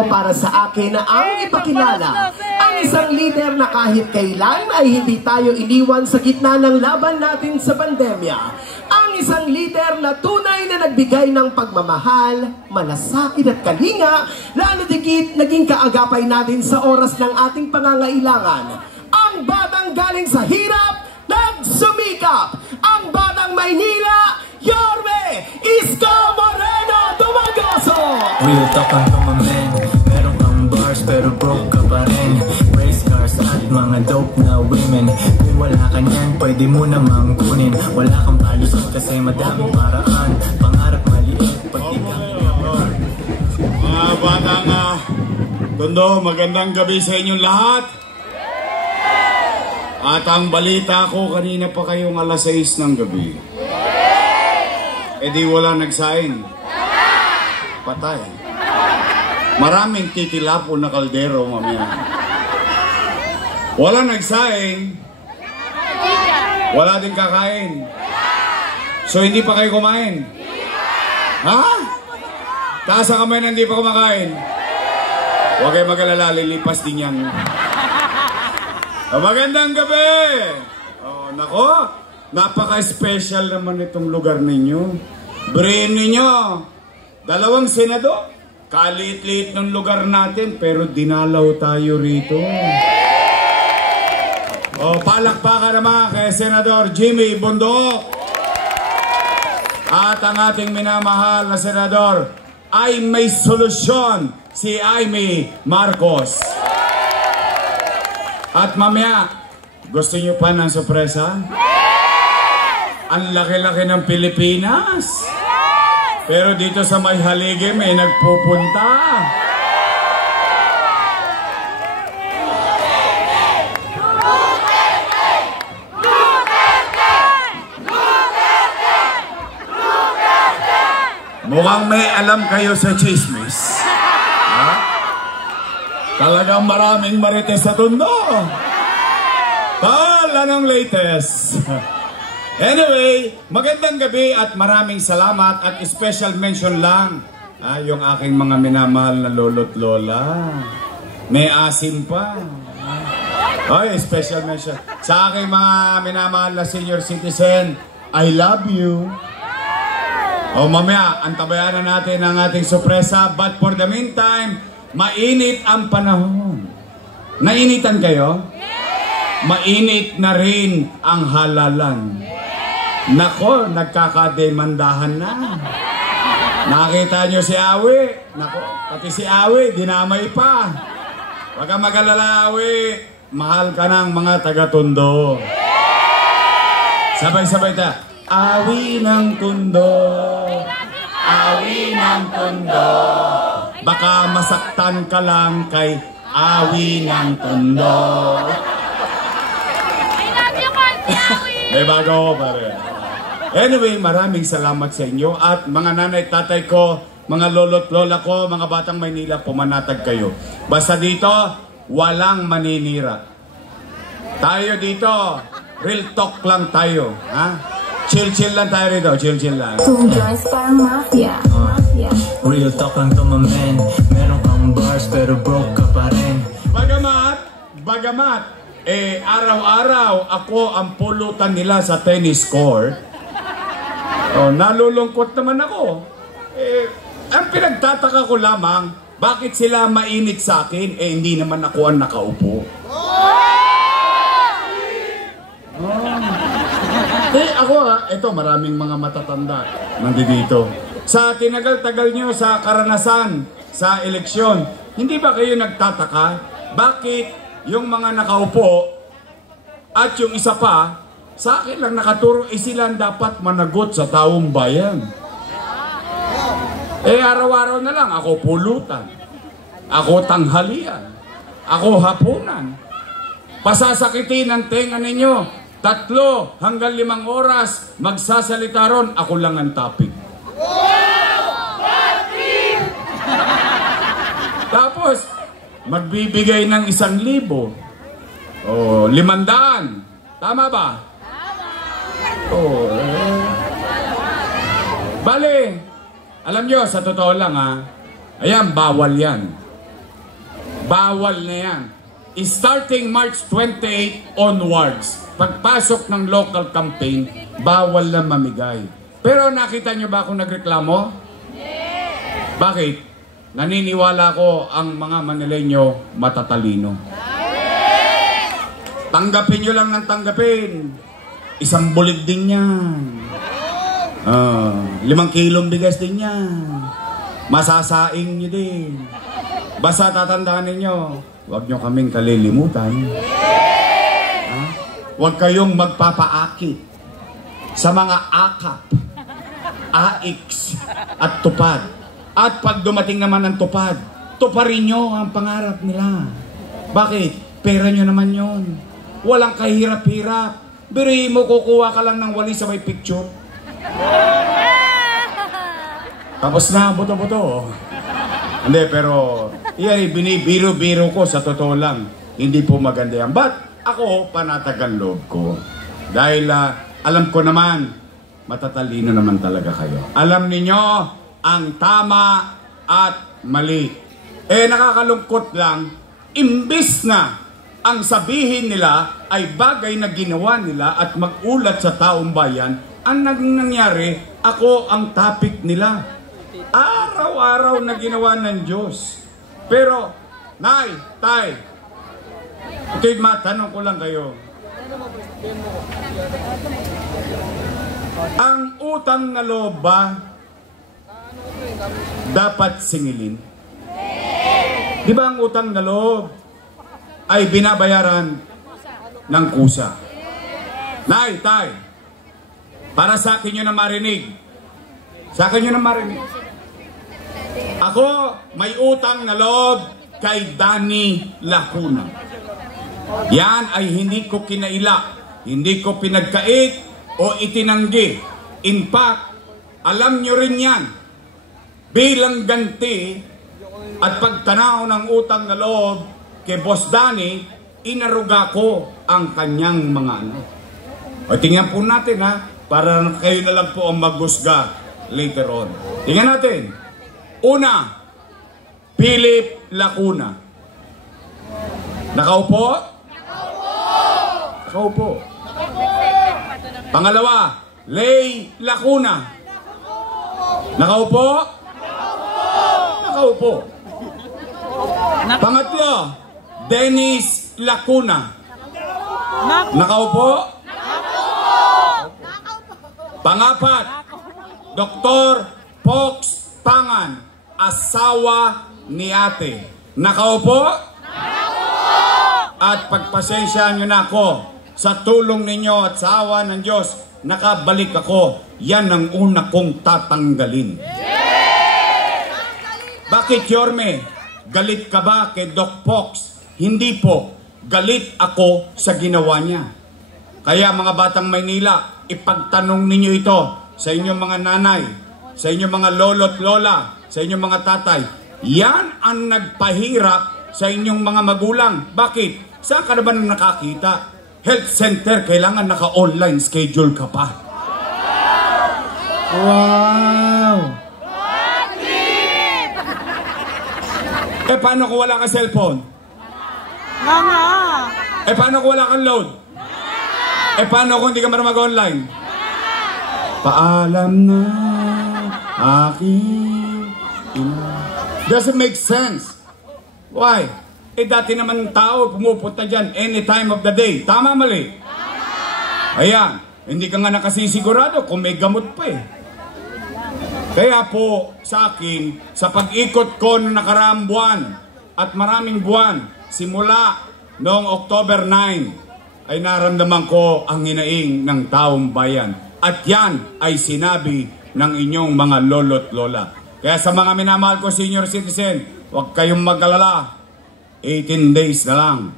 Para sa akin na ang ipakilala ang isang leader na kahit kailan ay hindi tayo iniwan sa gitna ng laban natin sa pandemya. Ang isang leader na tunay na nagbigay ng pagmamahal, malasakit at kalinga, lalo digit naging kaagapay natin sa oras ng ating pangangailangan. Ang batang galing sa hirap, nagsumikap. Ang batang Maynila, Yorme Isko Moreno Dumagoso. Real talk ang tumamen, meron kang bars pero broke ka pa rin. Race cars at mga dope na women. Kung wala ka niyan, pwede mo namang kunin. Wala kang palusot kasi madaming paraan. Pangarap maliit, pag di ka mga batang Tondo, magandang gabi sa inyong lahat. At ang balita ko, kanina pa kayong alas 6 ng gabi. E di wala nagsaing. Patay. Maraming titilapon na kaldero mamaya. Wala nagsaing. Wala din kakain. So hindi pa kayo kumain? Ha? Taas ang kamay na hindi pa kumakain. Huwag kayo mag-alala, lilipas din yan. Magandang gabi! Oh, nako, napaka-special naman itong lugar ninyo. Brain ninyo, 2 senador. Kalit-lit ng lugar natin, pero dinalaw tayo rito. Oh, palakpakan naman kay Senador Jimmy Bondoc. At ang ating minamahal na senador ay may solusyon, si Amy Marcos. At mamaya, gusto nyo pa ng sorpresa? Ang laki-laki ng Pilipinas. Pero dito sa may haligi may nagpupunta. Mukhang may alam kayo sa chismis. Ha? Talagang maraming marites sa Tondo. Tala ng latest. Anyway, magandang gabi at maraming salamat at special mention lang yung aking mga minamahal na lolo't lola. May asim pa. Ay, special mention. Sa aking mga minamahal na senior citizen, I love you. O mamaya, antabayanan natin ang ating sorpresa. But for the meantime, mainit ang panahon. Nainitan kayo? Mainit na rin ang halalan. Nako, nagkakademandahan na. Nakita nyo si Awi. Nako, pati si Awi, dinamay pa. Huwag kang mag-alala, Awi. Mahal ka ng mga taga-Tondo. Sabay-sabay ta. Awi ng Tondo. Awi ng Tondo. Baka masaktan ka lang kay Awi ng Tondo. May bago ko pare. Anyway, maraming salamat sa inyo. At mga nanay, tatay ko, mga lolo't lola ko, mga batang Maynila, pumanatag kayo. Basta dito, walang maninira. Tayo dito, real talk lang tayo. Ha? Chill-chill lang tayo rito, chill-chill lang. Soldiers parang mafia. real talk lang to my man. Meron kang bars pero broke ka pa rin. Bagamat, araw-araw ako ang pulutan nila sa tennis court. Oh, nalulungkot naman ako. Ang pinagtataka ko lamang, bakit sila mainit sa akin? Hindi naman ako ang nakaupo. Ako ito maraming mga matatanda nandito. Sa tinagal-tagal nyo sa karanasan, sa eleksyon, hindi ba kayo nagtataka? Bakit yung mga nakaupo at yung isa pa, sa akin lang nakaturo, sila dapat managot sa taong bayan. Araw-araw na lang, ako pulutan. Ako tanghalian. Ako hapunan. Pasasakitin ang tenga ninyo. 3 hanggang 5 oras, magsasalita ron, ako lang ang topic. Tapos, magbibigay ng 1,000. O, 500. Tama ba? Oh, Bale, alam nyo, sa totoo lang ayan, bawal yan. Bawal na yan. Starting March 28 onwards, pagpasok ng local campaign, bawal na mamigay. Pero nakita nyo ba kung nagreklamo? Bakit? Naniniwala ko ang mga Manileño matatalino. Tanggapin nyo lang ng tanggapin. Isang bulig din yan. 5 kilong bigas din yan. Masasaing nyo din. Basta tatandaan ninyo, huwag nyo kaming kalilimutan. Huwag kayong magpapaakit sa mga akap, aiks, at tupad. At pag dumating naman ang tupad, tuparin nyo ang pangarap nila. Bakit? Pera nyo naman yon. Walang kahirap-hirap. Biri mo, kukuha ka lang ng wali sa may picture. Tapos na, buto-buto. Hindi, pero yan, binibiro-biro ko sa totoo lang. Hindi po maganda yan. But ako, panatagan loob ko. Dahil alam ko naman, matatalino naman talaga kayo. Alam ninyo ang tama at mali. Nakakalungkot lang, imbis na ang sabihin nila ay bagay na ginawa nila at mag-ulat sa taong bayan, ang nangyari, ako ang topic nila. Araw-araw na ginawa ng Diyos. Pero, Nay, Tay, ito'y matanong ko lang kayo. Ang utang na loob ba dapat singilin? Di ba ang utang na loob ay binabayaran ng kusa? Nay, Tay, para sa akin nyo na marinig. Sa akin nyo na marinig. Ako, may utang na loob kay Danny Lacuna. Yan ay hindi ko kinaila, hindi ko pinagkait o itinanggi. In fact, alam nyo rin yan. Bilang ganti at pagtanaw ng utang na loob kay Boss Danny, inaruga ko ang kanyang mga anak. O tingnan po natin para kayo na lang po ang maghusga later on. Tingnan natin. Una, Philip Lacuna. Nakaupo? Nakaupo. Pangalawa, Lay Lacuna. Nakaupo? Nakaupo. Pangatlo, Dennis Lacuna. Nakaupo? Pangapat, Dr. Fox Pangan, asawa ni ate. Nakaupo? At pagpasensya nyo na ako, sa tulong ninyo at sa awa ng Diyos, nakabalik ako. Yan ang una kong tatanggalin. Bakit, Yorme? Galit ka ba kay Doc Fox? Hindi po. Galit ako sa ginawa niya. Kaya mga batang Maynila, ipagtanong ninyo ito sa inyong mga nanay, sa inyong mga lolo't lola, sa inyong mga tatay. Yan ang nagpahirap sa inyong mga magulang. Bakit? Saan ka naman nakakita? Health center, kailangan naka-online schedule ka pa. Wow! Paano kung wala kang cellphone? Paano kung wala kang load? Paano kung hindi ka marunong mag-online? Paalam na aking ina. Doesn't make sense. Why? Dati naman tao pumupunta dyan any time of the day. Tama, mali? Ayan. Hindi ka nga nakasisigurado kung may gamot pa eh. Kaya po sa akin, sa pag-ikot ko noong nakaraang buwan at maraming buwan, simula noong October 9, ay naramdaman ko ang hinaing ng taong bayan. At yan ay sinabi ng inyong mga lolo't lola. Kaya sa mga minamahal ko senior citizen, huwag kayong mag-alala. 18 days na lang.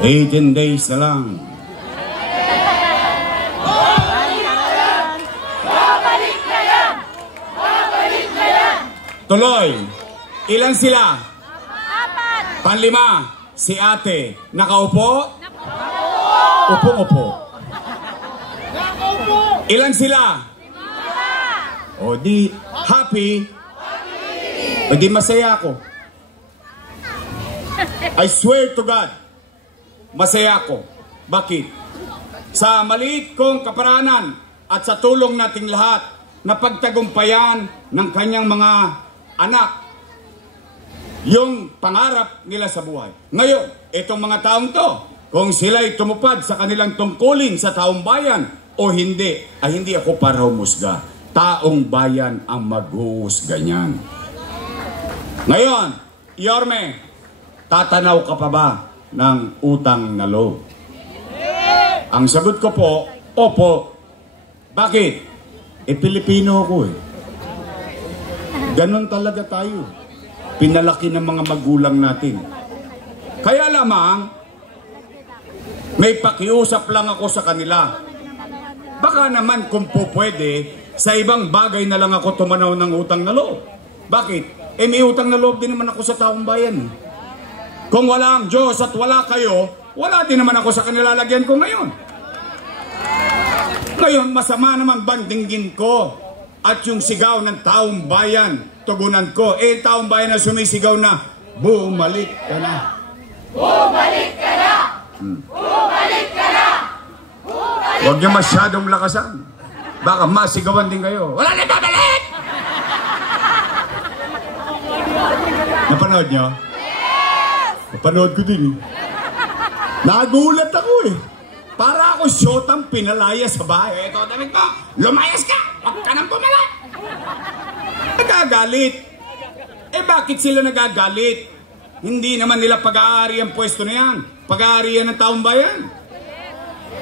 18 days na lang. Babalik na yan! Babalik na yan! Tuloy. Ilan sila? 4. Panlima. Si ate. Nakaupo? Upo-upo. Ilan sila? 5. O di happy? O di masaya ako. I swear to God, masaya ako. Bakit? Sa maliit kong kaparanan at sa tulong nating lahat na pagtagumpayan ng kanyang mga anak, yung pangarap nila sa buhay. Ngayon, itong mga taong to, kung sila'y tumupad sa kanilang tungkulin sa taong bayan o hindi, ay hindi ako para humusga. Taong bayan ang maghuhusga niyan. Ngayon, Yorme, tatanaw ka pa ba ng utang na loob? Ang sagot ko po, opo. Bakit? Pilipino ako eh. Ganon talaga tayo. Pinalaki ng mga magulang natin. Kaya lamang, may pakiusap lang ako sa kanila. Baka naman kung po pwede, sa ibang bagay na lang ako tumanaw ng utang na loob. Bakit? May utang na loob din naman ako sa taong bayan. Kung wala ang Diyos at wala kayo, wala din naman ako sa kanilalagyan ko ngayon. Ngayon, masama naman bandinggin ko at yung sigaw ng taong bayan, tugunan ko. Taong bayan na sumisigaw na, bumalik ka na. Bumalik ka na! Bumalik ka na! Huwag niyo masyadong lakasan. Baka masigawan din kayo. Wala na babalik! Napanood niyo? Yes! Napanood ko din eh. Nagulat ako eh. Para ako syotang pinalaya sa bahay. Ito, damit mo, lumayas ka! Huwag ka nang bumalik! Nagagalit. Bakit sila nagagalit? Hindi naman nila pag-aari ang pwesto na yan. Pag-aari yan ng taong bayan.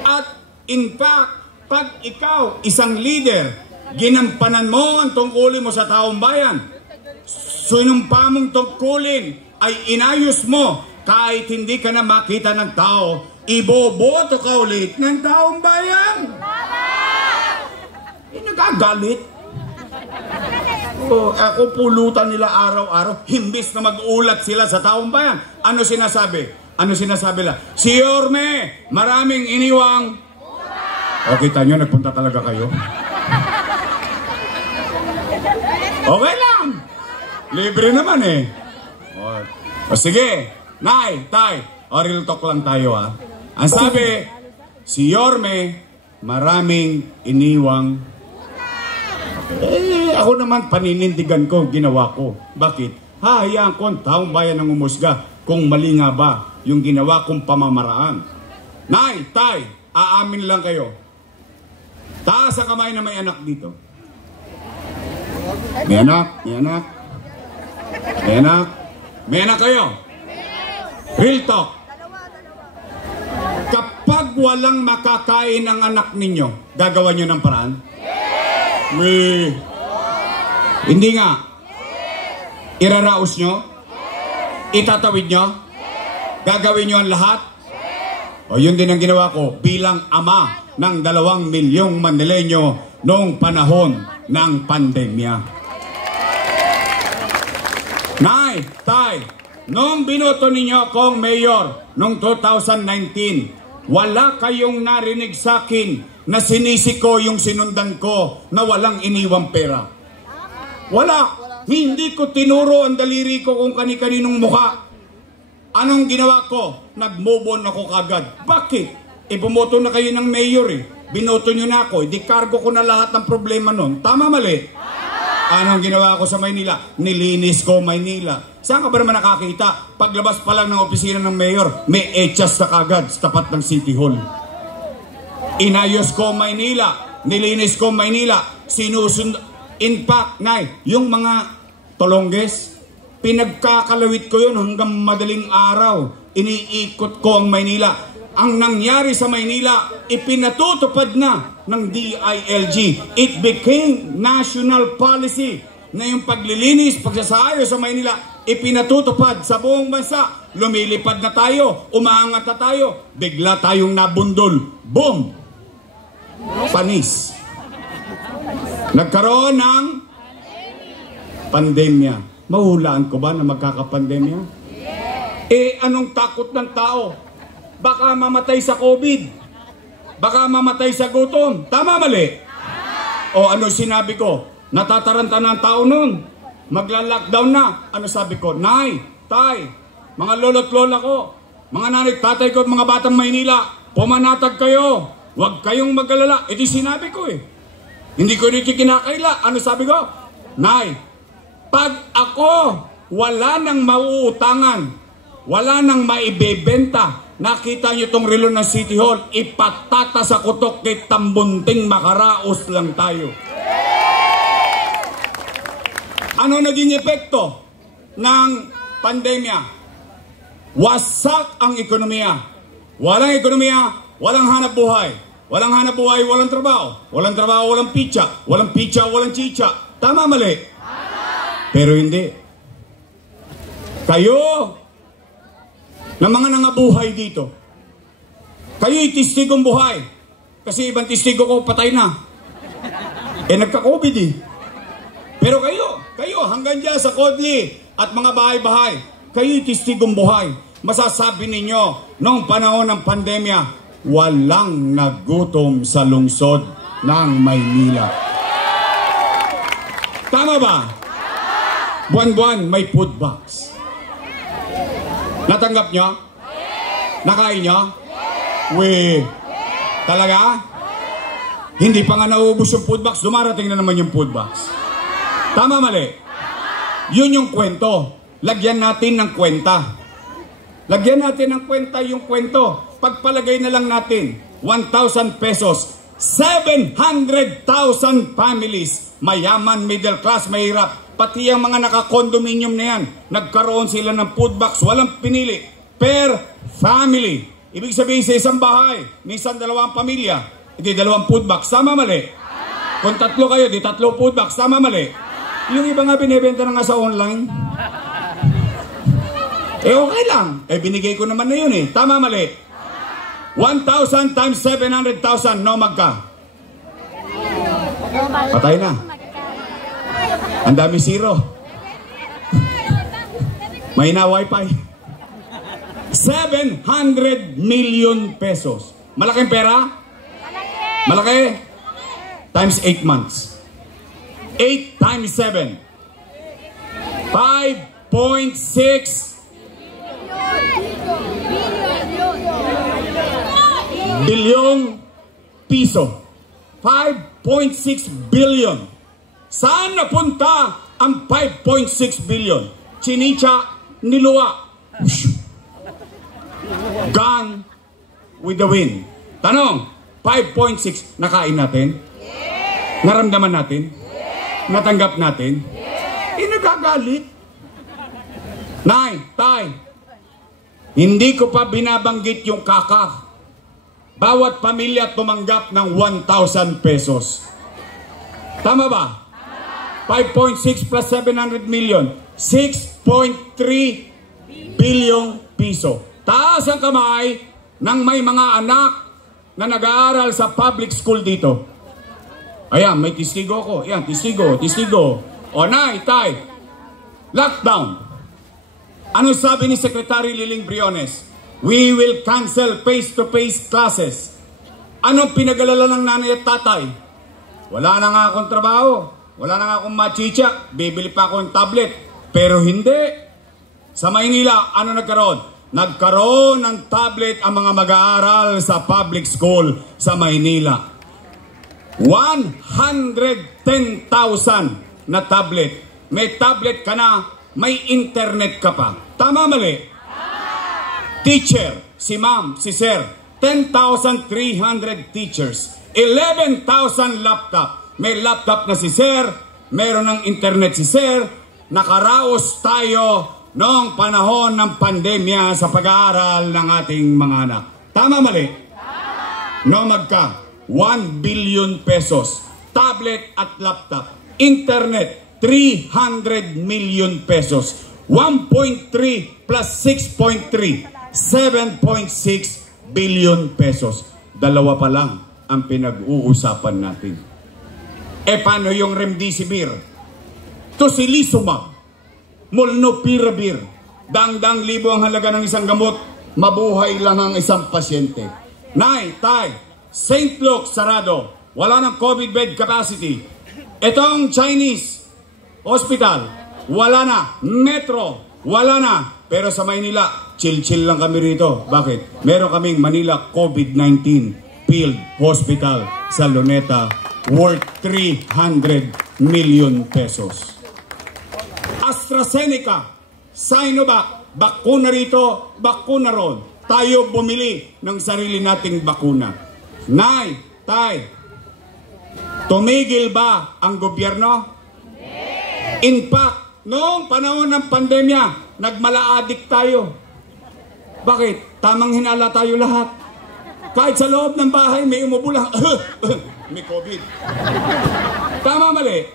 At in fact, pag ikaw, isang leader, ginampanan mo ang tungkulin mo sa taong bayan, sinumpa mong tungkulin ay inayos mo kahit hindi ka na makita ng tao, iboboto ka ulit ng taong bayan. Nagagalit. Ako pulutan nila araw-araw, himbis na mag-ulat sila sa taong bayan. Ano sinasabi? Ano sinasabi nila? Si Yorme, maraming iniwang... O, kita nyo, nagpunta talaga kayo. Okay lang. Libre naman eh. O sige, Nay, Tay, real talk lang tayo ha. Ang sabi, si Yorme, maraming iniwang... ako naman paninindigan ko, ginawa ko. Bakit? Hahayaan ko ang taong bayan ng umusga kung mali nga ba yung ginawa kong pamamaraan. Nay, Tay, aamin lang kayo. Taas ang kamay na may anak dito. May anak, may anak. May anak. May anak kayo. Real talk. Kapag walang makakain ang anak ninyo, gagawa nyo ng paraan? Hindi nga. Iraraos nyo? Itatawid nyo? Gagawin nyo ang lahat? O yun din ang ginawa ko bilang ama ng 2 milyong Manileño noong panahon ng pandemya. Nay, Tay, noong binoto ninyo akong mayor noong 2019, wala kayong narinig sa akin na sinisi ko yung sinundan ko na walang iniwang pera. Wala. Hindi ko tinuro ang daliri ko kung kani-kaninong mukha. Anong ginawa ko? Nag-move on ako kagad. Bakit? Bumoto na kayo ng mayor eh. Binoto nyo na ako. Di cargo ko na lahat ng problema nun. Tama, mali? Anong ginawa ko sa Maynila? Nilinis ko Maynila. Saan ka ba naman nakakita? Paglabas pa lang ng opisina ng mayor, may echas na kagad sa tapat ng City Hall. Inayos ko Maynila. Nilinis ko Maynila. In fact, Nay, yung mga tolongges, pinagkakalawit ko yun hanggang madaling araw. Iniikot ko ang Maynila. Ang nangyari sa Maynila, ipinatutupad na ng DILG. It became national policy na yung paglilinis, pagsasayos sa Maynila, ipinatutupad sa buong bansa. Lumilipad na tayo, umaangat na tayo, bigla tayong nabundol. Boom! Panis. Nagkaroon ng pandemya. Mahulaan ko ba na magkakapandemya? Anong takot ng tao? Baka mamatay sa COVID. Baka mamatay sa gutom. Tama, mali? O ano sinabi ko? Natataranta na ang tao nun. Magla-lockdown na. Ano sabi ko? Nay, Tay, mga lolo't lola ko, mga nanay, tatay ko, mga batang Maynila, pumanatag kayo. Huwag kayong mag-alala. Ito sinabi ko eh. Hindi ko dito kinakaila. Ano sabi ko? Nay, pag ako wala nang mauutangan, wala nang maibebenta, nakita nyo itong relo ng City Hall, ipatata sa kutok kay tambunting makaraos lang tayo. Ano naging epekto ng pandemya? Wasak ang ekonomiya. Walang ekonomiya, walang hanap buhay. Walang hanap buhay, walang trabaho. Walang trabaho, walang pizza. Walang pizza, walang chicha. Tama, mali? Pero hindi. Kayo, na mga nangabuhay dito, kayo'y testigong buhay. Kasi ibang testigo ko patay na. Nagka-COVID eh. Pero kayo, hanggang dyan sa Kodli at mga bahay-bahay, kayo'y testigong buhay. Masasabi ninyo, noong panahon ng pandemya, walang nagutom sa lungsod ng Maynila. Tama ba? Buwan-buwan may food box. Natanggap nyo? Nakain nyo? Weh. Talaga? Hindi pa nga nauubos yung food box, dumarating na naman yung food box. Tama, mali? Yun yung kwento. Lagyan natin ng kwenta. Lagyan natin ng kwenta yung kwento. Pagpalagay na lang natin, 1,000 pesos, 700,000 families, mayaman, middle class, mahirap. Pati ang mga naka-condominium na yan, nagkaroon sila ng food box, walang pinili. Per family. Ibig sabihin sa isang bahay, minsan 2 pamilya, hindi 2 food box. Tama, mali? Kung 3 kayo, di 3 food box. Tama, mali? Yung iba nga binibenta na nga sa online. Okay lang. Binigay ko naman na yun eh. Tama, mali? 1,000 times 700,000, no magka? Patay na. Ang dami zero. May na wifi. 700 million pesos. Malaking pera? Malaki? Times 8 months. 8 times 7. 5.6 bilyong piso. 5.6 billion. Saan napunta ang 5.6 billion? Chinicha, niluwa. Gone with the wind. Tanong, 5.6, nakain natin? Naramdaman natin? Natanggap natin? Nagagalit. Nay, tay, hindi ko pa binabanggit yung kaka. Bawat pamilya tumanggap ng 1,000 pesos. Tama ba? 5.6 plus 700 million. 6.3 bilyong piso. Taas ang kamay ng may mga anak na nag-aaral sa public school dito. Ayan, may testigo ko. Ayan, testigo. O nay, tay, lockdown. Ano sabi ni Secretary Liling Briones? We will cancel face-to-face classes. Anong pinag-alala ng nanay at tatay? Wala na nga akong trabaho. Wala na nga akong machicha. Bibili pa akong tablet. Pero hindi. Sa Maynila, ano nagkaroon? Nagkaroon ng tablet ang mga mag-aaral sa public school sa Maynila. 110,000 na tablet. May tablet ka na, may internet ka pa. Tama, mali? Teacher, si ma'am, si sir, 10,300 teachers, 11,000 laptop. May laptop na si sir, meron ng internet si sir, nakaraos tayo noong panahon ng pandemya sa pag-aaral ng ating mga anak. Tama, mali? No, magka 1 billion pesos, tablet at laptop, internet, 300 million pesos, 1.3 plus 6.3, 7.6 billion pesos. Dalawa pa lang ang pinag-uusapan natin. Paano yung remdesivir? Tocilizumab, molnupiravir, dang-dang libo ang halaga ng isang gamot, mabuhay lang ang isang pasyente. Nay, tay, St. Luke sarado, wala ng COVID bed capacity. Itong Chinese hospital, wala na. Metro, wala na. Pero sa Maynila, chill-chill lang kami rito. Bakit? Meron kaming Manila COVID-19 Field Hospital sa Luneta worth 300 million pesos. AstraZeneca, Sinovac, bakuna rito, bakuna ron. Tayo bumili ng sarili nating bakuna. Nay, tay, tumigil ba ang gobyerno? In fact, noong panahon ng pandemya, nagmala-addict tayo. Bakit? Tamang hinala tayo lahat. Kahit sa loob ng bahay, may umubo lang. May COVID. Tama, mali?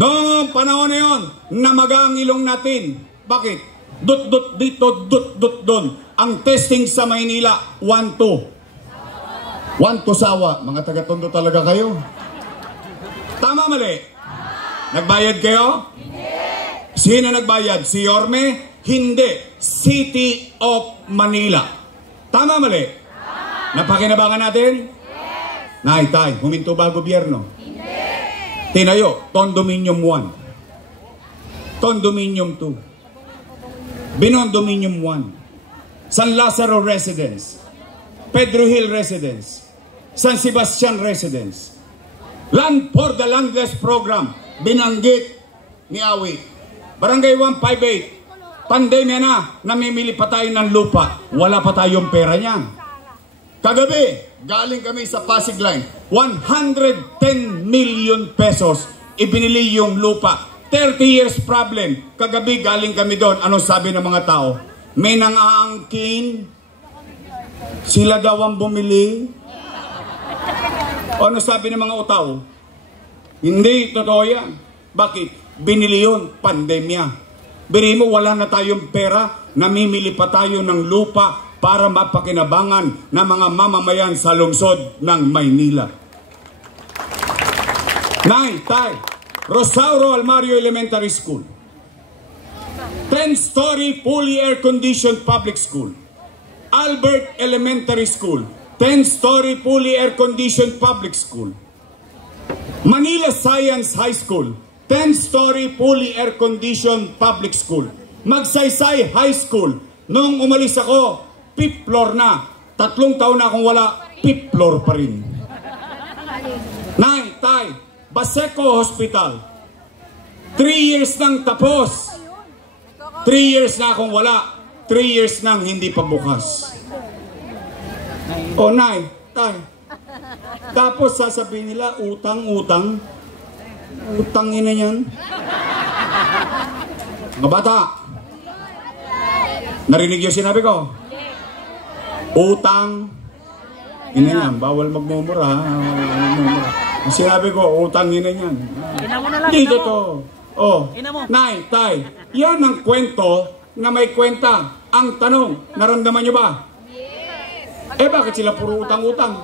Noong panahon na yun, namaga ang ilong natin. Bakit? Dut-dut dito, dut-dut doon. Ang testing sa Maynila, 1-2. 1-2 sawa. Mga taga-Tondo talaga kayo. Tama, mali? Nagbayad kayo? Hindi. Sino nagbayad? Si Yorme? Hindi. City of Manila. Tama, mali? Napakinabangan natin? Yes. Nay, tay, huminto ba gobyerno? Hindi. Tinayo, Condominium 1. Condominium 2. Binondominium 1. San Lazaro Residence. Pedro Hill Residence. San Sebastian Residence. Land for the Landless Program. Binanggit ni Awi. Barangay 158. Pandemya na, namimili pa tayo ng lupa. Wala pa tayong pera niyan. Kagabi, galing kami sa Pasig Line. 110 million pesos ibinili yung lupa. 30 years problem. Kagabi galing kami doon. Anong sabi ng mga tao? May nang-aangkin. Sila daw ang bumili. O ano sabi ng mga utaw? Hindi, totoo yan. Bakit? Binili yun, pandemya. Biri mo, wala na tayong pera. Namimili pa tayo ng lupa para mapakinabangan ng mga mamamayan sa lungsod ng Maynila. Nay, tay, Rosauro Almario Elementary School. 10-story fully air-conditioned public school. Albert Elementary School. 10-story fully air-conditioned public school. Manila Science High School. 10-story fully air-conditioned public school. Magsaysay High School. Nung umalis ako, 5th floor na. 3 taon na akong wala, 5th floor pa rin. Nay, tay, Baseco Hospital. 3 years nang tapos. 3 years na akong wala. 3 years nang hindi pa bukas. O nay, tay. Tapos sasabihin nila, utang. Utangin na yan. Mga bata, narinig yung sinabi ko? Utang. Ina yan, bawal magmumura. Ang sinabi ko, utangin na yan. Dito to. Oh, nay, tay, yan ang kwento na may kwenta. Ang tanong, naramdaman nyo ba? Eh bakit sila puro utang-utang?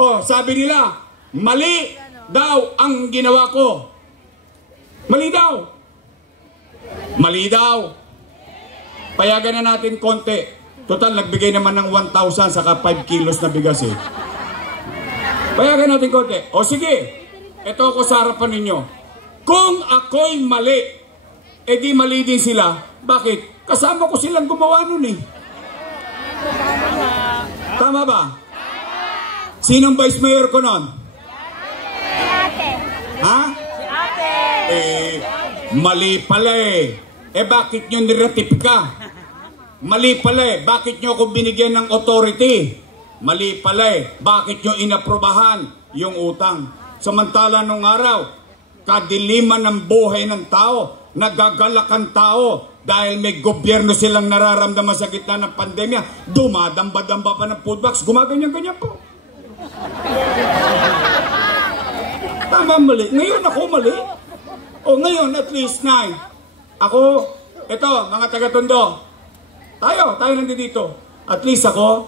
Oh, sabi nila, mali daw ang ginawa ko. Mali daw. Mali daw. Payagan na natin konti. Total, nagbigay naman ng 1,000 saka 5 kilos na bigas eh. Payagan natin konti. O sige, ito ako sa harapan ninyo. Kung ako'y mali, edi mali din sila. Bakit? Kasama ko silang gumawa nun eh. Tama ba? Sinong vice mayor ko nun? Ha? Mali pala eh. Bakit nyo niratifika? Mali pala eh. Bakit nyo ako binigyan ng authority? Mali pala eh. Bakit nyo inaprobahan yung utang? Samantala nung araw, kadiliman ng buhay ng tao, nagagalak ang tao dahil may gobyerno silang nararamdaman sa gitna ng pandemya, dumadamba-damba pa ng food box, gumaganyan-ganyan po. Tama, mali. Ngayon ako mali. O ngayon, at least, nay, ako, ito, mga taga-Tondo, tayo nandito. At least ako,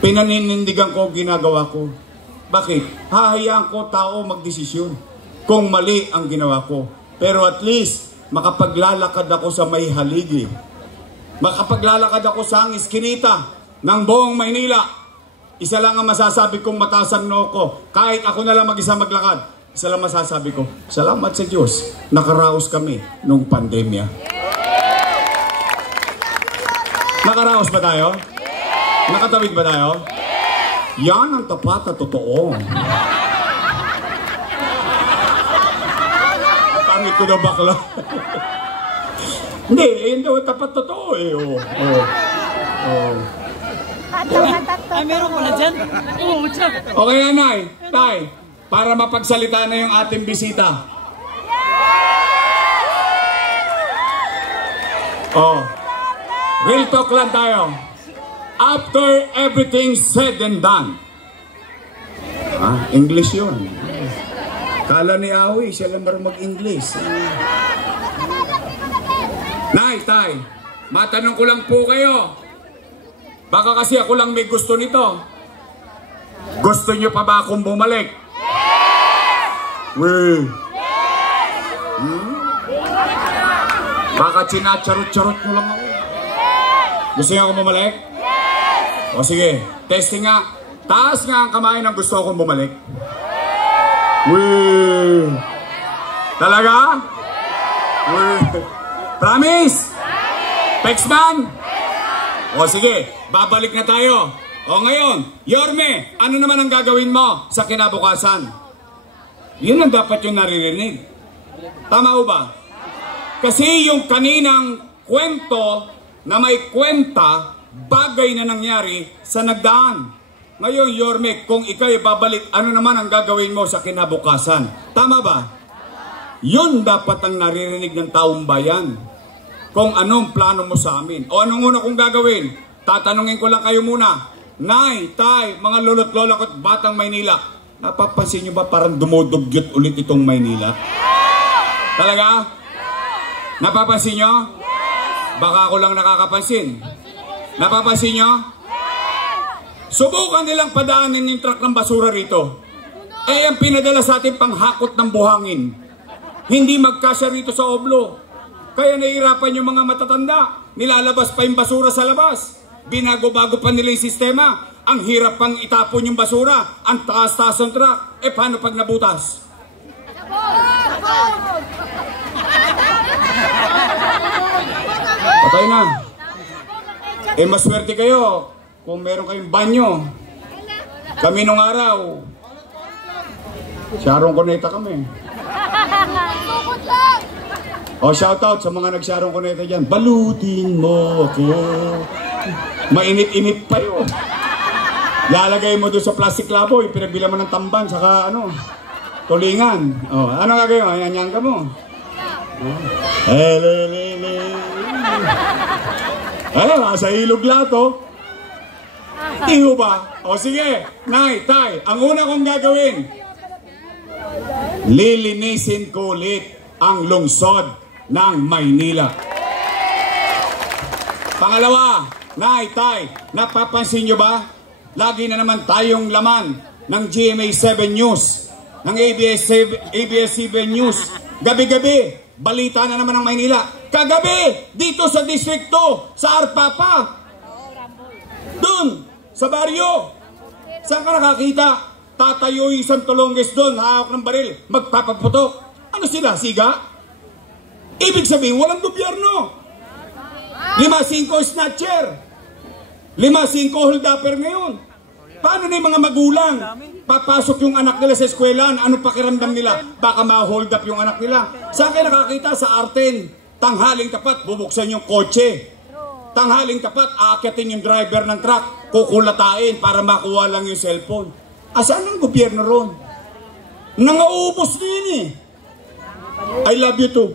pinaninindigan ko ginagawa ko. Bakit? Hahayaan ko tao magdesisyon kung mali ang ginawa ko. Pero at least, makapaglalakad ako sa may haligi. Makapaglalakad ako sa iskinita ng buong Maynila. Isa lang ang masasabi kong mataas ang noo ko. Kahit ako na lang mag-isa maglakad. Isa lang masasabi ko, salamat sa Diyos, nakaraos kami nung pandemya. Nakaraos ba tayo? Nakatawid ba tayo? Yan ang tapat at totoo. Pangit ko na bakla. Hindi, hindi tapat totoo eh. Ay, meron pala dyan. Oo, dyan. Okay, Nay, Tay, para mapagsalita na yung ating bisita. Real talk lang tayo. After everything said and done. English yun. Kala ni Awi, siya lang marunong mag-English. Nay, Tay, matanong ko lang po kayo. Baka kasi ako lang may gusto nito. Gusto nyo pa ba akong bumalik? Yes! Baka chinacharot-charot nyo lang ako. Gusto nyo akong bumalik? O sige, testing nga. Taas nga ang kamay ng gusto akong bumalik. Wee! Talaga? Wee! Promise? Pexman? O sige, babalik na tayo. O ngayon, Yorme, ano naman ang gagawin mo sa kinabukasan? Yun ang dapat yung naririnig. Tama o ba? Kasi yung kaninang kwento na may kwenta, bagay na nangyari sa nagdaan. Ngayon, Yorme, kung ikaw'y babalik, ano naman ang gagawin mo sa kinabukasan? Tama ba? Yun dapat ang naririnig ng taong bayan. Kung anong plano mo sa amin. O anong una kong gagawin? Tatanungin ko lang kayo muna. Nay, Tay, mga lolo't lola ko't batang Maynila, napapansin nyo ba parang dumudugyot ulit itong Maynila? Talaga? Napapansin nyo? Baka ako lang nakakapansin. Napapansin nyo? Subukan nilang padaanin yung truck ng basura rito. Eh, ang pinadala sa atin panghakot ng buhangin. Hindi magkasya rito sa oblo. Kaya nahihirapan yung mga matatanda. Nilalabas pa yung basura sa labas. Binago-bago pa nila yung sistema. Ang hirap pang itapon yung basura. Ang taas-taas ng truck. Eh, paano pag nabutas? Patay na. Eh, maswerte kayo kung meron kayong banyo. Kami nung araw, Sharon Cuneta kami. O, shoutout sa mga nag-Sharon Cuneta dyan. Balutin mo ako. Mainit-init pa yun. Lalagay mo doon sa plastic laboy, pinagbilan mo ng tamban, saka ano, tulingan. O, ano gagawin mo? Ayan ka mo. Sa ilog lato. Iho ba? O sige, Nay, Tay, ang una kong gagawin, lilinisin ko ulit ang lungsod ng Maynila. Pangalawa, Nay, Tay, napapansin nyo ba? Lagi na naman tayong laman ng GMA7 News, ng ABS-CBN News. Gabi-gabi, balita na naman ng Maynila. Kagabi, dito sa distrikto, sa Arpapa. Doon, sa baryo. Saan ka nakakita? Tatayo yung isang tulongges doon, hawak ng baril, magpapaputok. Ano sila, siga? Ibig sabihin, walang gobyerno. 5-5 snatcher. 5-5 hold-upper ngayon. Paano na yung mga magulang? Papasok yung anak nila sa eskwelahan, anong pakiramdam nila? Baka ma-hold up yung anak nila. Saan kayo nakakita? Sa Arten. Tanghaling tapat, bubuksan yung kotse. Tanghaling tapat, aakyatin yung driver ng truck, kukulatain para makuha lang yung cellphone. Asaan ang gobyerno ron? Nangaubos din eh. I love you too.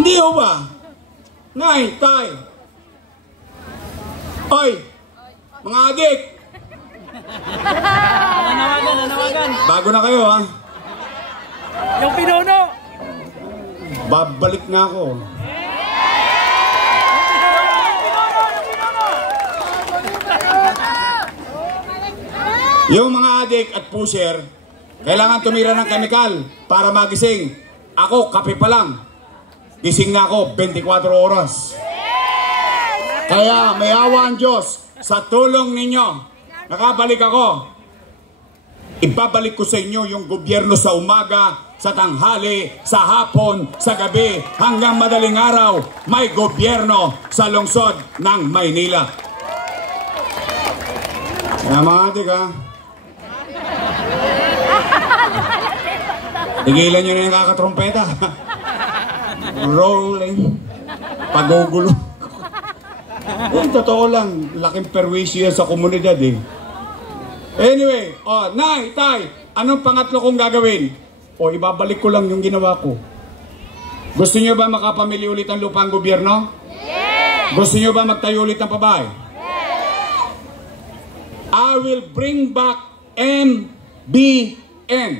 Hindi ho ba? Nay, Tay. Oy, mga adik. Nanawagan. Bago na kayo ha. Yung pinuno. Babalik na ako. Yung mga adik at pusher, kailangan tumira ng kemikal para magising. Ako, kape pa lang. Gising na ako 24 oras. Kaya may awa ang Diyos. Sa tulong ninyo, nakabalik ako. Ibabalik ko sa inyo yung gobyerno sa umaga sa tanghali, sa hapon, sa gabi, hanggang madaling araw, may gobyerno sa lungsod ng Maynila. Kaya mga adik ha, tigilan nyo na yung kakatrompeta. Rolling. Pagugulo. Totoo lang, laking perwisyo yan sa komunidad eh. Anyway, Nay, Tay, anong pangatlo kong gagawin? Ibabalik ko lang yung ginawa ko. Gusto niyo ba makapamili ulit ang lupa ang gobyerno? Yes! Gusto niyo ba magtayo ulit ng pabahay? Yes! I will bring back MBN.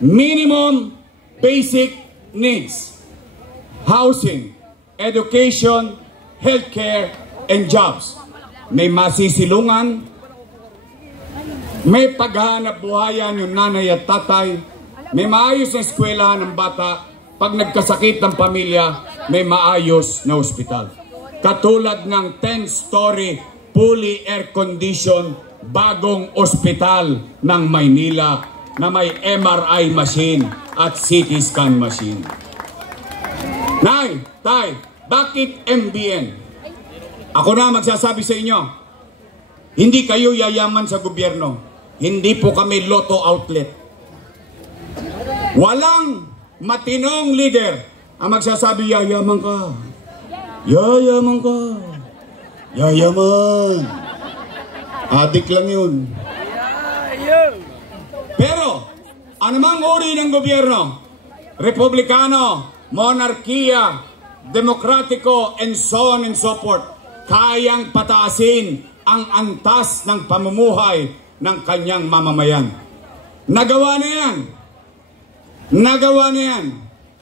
Minimum Basic Needs. Housing, education, healthcare, and jobs. May masisilungan, may paghahanap buhayan yung nanay at tatay, may maayos na eskwelahan ng bata, pag nagkasakit ng pamilya, may maayos na ospital. Katulad ng 10-story, fully air-conditioned, bagong ospital ng Maynila na may MRI machine at CT scan machine. Nay, Tay, bakit MBN? Ako na magsasabi sa inyo, hindi kayo yayaman sa gobyerno. Hindi po kami lotto outlet. Walang matinong leader ang magsasabi, yayaman ka. Yayaman ka. Yayaman. Adik lang yun. Pero, anumang uri ng gobyerno, republikano, monarkiya, demokratiko, and so on and so forth, kayang pataasin ang antas ng pamumuhay ng kanyang mamamayan. Nagawa na yan. Nagawa na yan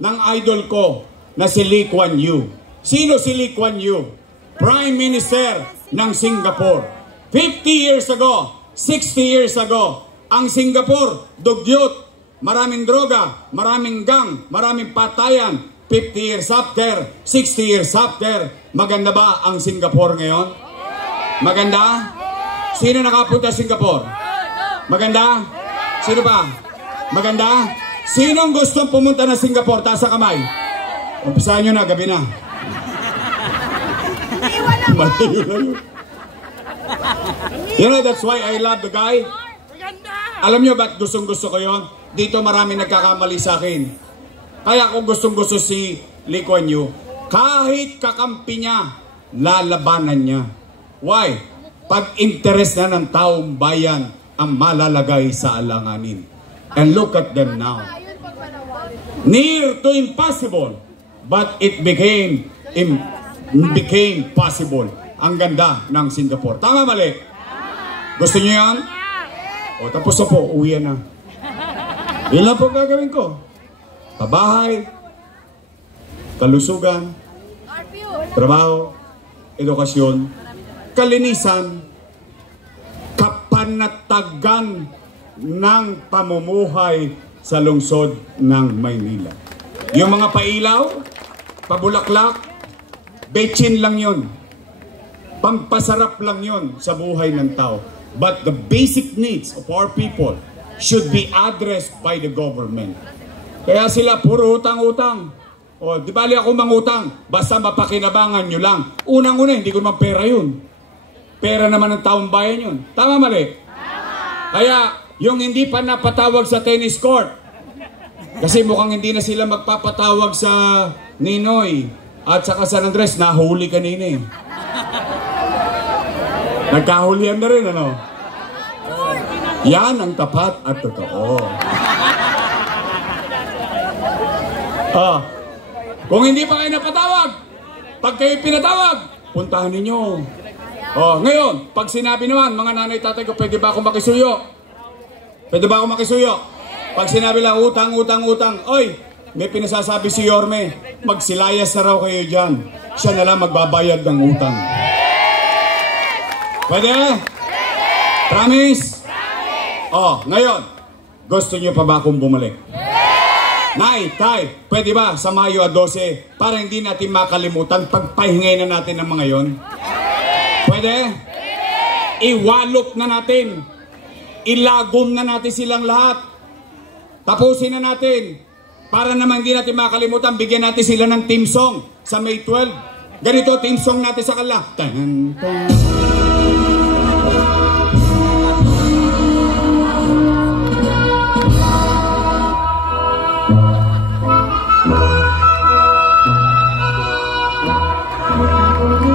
ng idol ko na si Lee Kuan Yew. Sino si Lee Kuan Yew? Prime Minister ng Singapore. 50 years ago, 60 years ago, ang Singapore, dugyot, maraming droga, maraming gang, maraming patayan. 50 years after, 60 years after, maganda ba ang Singapore ngayon? Maganda? Sino nakapunta sa Singapore? Maganda? Sino pa? Maganda? Sinong gustong pumunta na Singapore? Taas sa kamay. Umpisahan nyo na, gabi na. You know, that's why I love the guy. Alam nyo ba't gustong-gusto ko yun? Dito marami nagkakamali sa akin. Kaya kung gustong-gusto si Lee Kuan Yew, kahit kakampi niya, lalabanan niya. Why? Pag-interest na ng taong bayan ang malalagay sa alanganin. And look at them now. Near to impossible, but it became possible. Ang ganda ng Singapore. Tama, mali? Gusto niyo yan? Tapos na po, uwi na. Yun lang po gagawin ko. Pabahay, kalusugan, trabaho, edukasyon, kalinisan, kapanatagan ng pamumuhay sa lungsod ng Maynila. Yung mga pailaw, pabulaklak, betchin lang yun. Pampasarap lang yun sa buhay ng tao. But the basic needs of our people should be addressed by the government. Kaya sila puro utang-utang. Di bali ako mangutang, basta mapakinabangan nyo lang. Unang-una, hindi ko naman pera yun. Pera naman ng taong bayan yun. Tama, mali? Tama. Kaya, yung hindi pa napatawag sa tennis court, kasi mukhang hindi na sila magpapatawag sa Ninoy at saka San Andres, nahuli kanina eh. Nagkahulihan na rin, ano? Yan ang tapat at totoo. Kung hindi pa kayo napatawag, pag kayo pinatawag, puntahan ninyo. Ngayon, pag sinabi naman, mga nanay, tatay ko, pwede ba akong makisuyo? Pwede ba akong makisuyo? Pag sinabi lang, utang, utang, utang, oy, may pinasasabi si Yorme, magsilayas na raw kayo dyan. Siya na lang magbabayad ng utang. Pwede? Promise? Ngayon, gusto niyo pa ba akong bumalik? Nay, tay, pwede ba sa Mayo 12 para hindi natin makalimutan pagpahingay na natin ng mga yon? Pwede? Iwalok na natin. Ilagom na natin silang lahat. tapusin na natin. Para naman hindi natin makalimutan, bigyan natin sila ng team song sa May 12. Ganito, team song natin sa kanila. Tan, tan.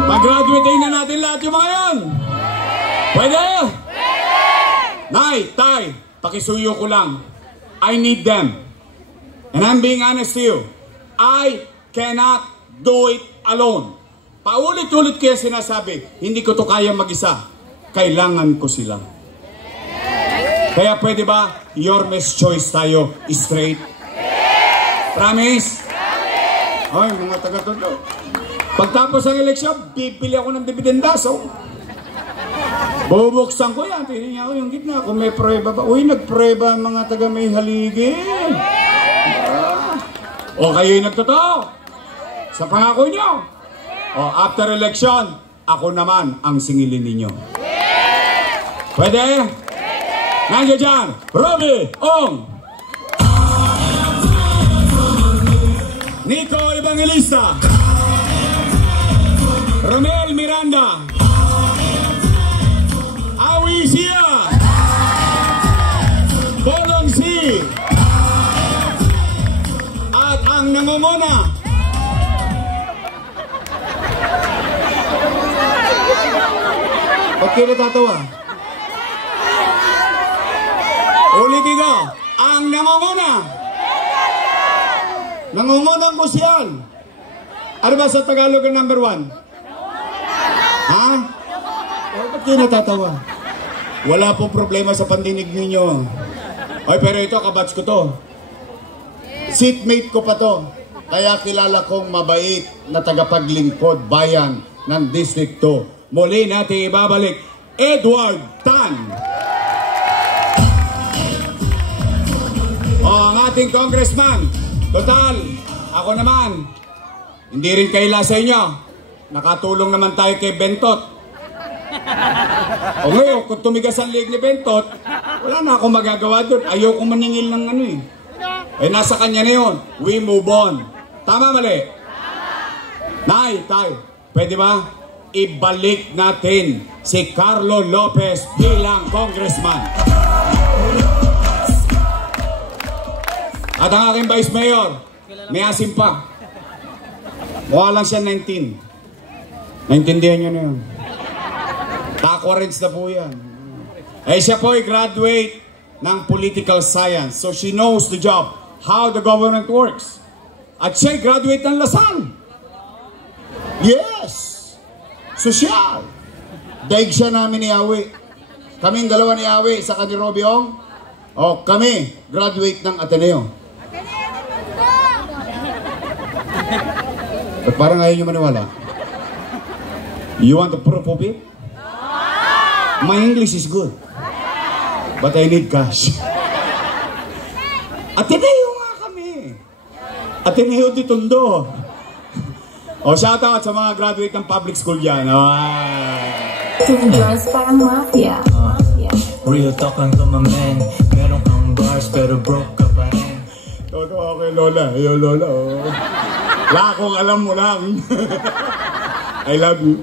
Pag-graduate na natin lahat yung mga yan. Pwede? Nay, tay, pakisuyo ko lang. I need them. And I'm being honest to you. I cannot do it alone. Paulit-ulit ko yung sinasabi, hindi ko to kaya mag-isa. Kailangan ko sila. Kaya pwede ba, your best choice tayo, straight? Promise? Ay, mga taga-todo. Pagtapos ng eleksyon, bibili ako ng dividendaso. Bubuksan ko yan, tingnan ko yung gitna. Kung may prueba ba, uy, nagprueba ang mga taga may haligi. O kayo'y nagtotoo sa pangako nyo. O after election, ako naman ang singilin ninyo. Pwede? Nandiyo dyan, Robbie Ong, Nico Evangelista, Romel Miranda, Awi Sia, Bolong C, at ang nangunguna, ba't kayo natatawa? Ulitin ko, ang nangunguna, nangungunang ko siyan. Ano ba sa Tagalog ang number 1? Ha? O, ba't kayo natatawa? Wala pong problema sa pandinig ninyo. Ay, pero ito, kabats ko to. Seatmate ko pa to. Kaya kilala kong mabait na tagapaglingkod bayan ng District 2. Muli natin ibabalik, Edward Tan. O, ang ating congressman. Total, ako naman, hindi rin kaila sa inyo. Nakatulong naman tayo kay Bentot. O ngayon, kung tumigas ang leg ni Bentot, wala na akong magagawa doon. Ayoko maningil ng ano eh. Eh, nasa kanya na yun. We move on. Tama, mali? Nay, tay, pwede ba? Ibalik natin si Carlo Lopez bilang congressman. At ang aking vice mayor, may asim pa. Mukha lang siya 19. Naintindihan nyo na yun. Taquarents na po yan. Eh siya po ay graduate ng political science. So she knows the job, how the government works. At siya ay graduate ng Lasal. Yes! Sosyal. Daig siya namin ni Awi. Kaming dalawa ni Awi sa ni Robbie Ong. O kami, graduate ng Ateneo. But parang ayaw nyo maniwala. You want the proof of it? My English is good. But I need cash. Ateneo nga kami. Ateneo di Tondo. O shoutout sa mga graduate ng public school dyan. Just parang mafia. Real talk lang to my man. Meron kang bars pero broke ka pa rin. Totoo kay Lola. Ayo Lola. Wala akong alam mo lang. I love you.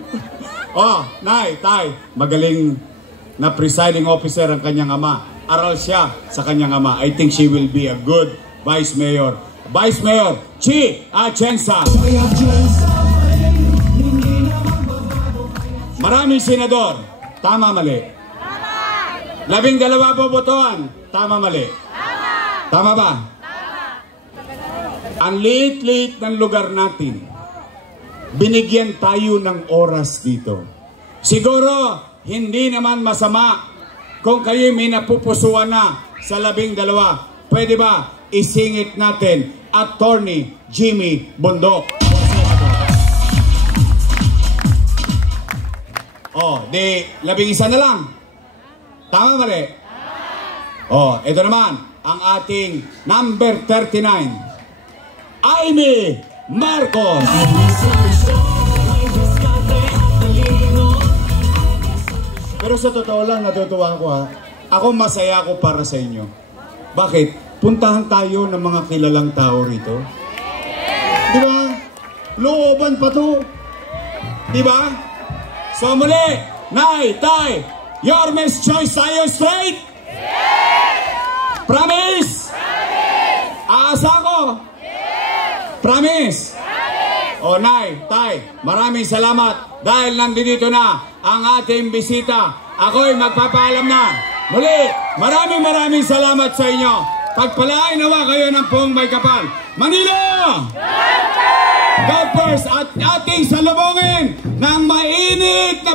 Oh, Nay, Tay, magaling na presiding officer ang kanyang ama. Aral siya sa kanyang ama. I think she will be a good vice mayor. Vice Mayor Chi Atienza. Maraming senador. Tama, mali? Tama. 12 bobotohan. Tama, mali? Tama. Tama ba? Ang liit-liit ng lugar natin, binigyan tayo ng oras dito. Siguro, hindi naman masama kung kayo may napupusuan na sa 12. Pwede ba isingit natin Attorney Jimmy Bundok? Oh, di 11 na lang. Tama, mali? Oh, ito naman, ang ating number 39. Amy Marcos. Pero sa totoo lang, natutuwa ako ha. Ako masaya ako para sa inyo. Bakit? puntahan tayo ng mga kilalang tao rito. Di ba? Looban pa to. Di ba? So muli, Nay, Tay, your Miss Choice tayo straight? Yes! Promise? Promise! Aasa ko? Yes! Promise? Promise! O Nay, Tay, maraming salamat dahil nandito na ang ating bisita. Ako'y magpapaalam na. Muli, maraming salamat sa inyo. Pagpalain nawa kayo ng Poong May Kapal. Manila! God first! At ating salubungin ng mainit na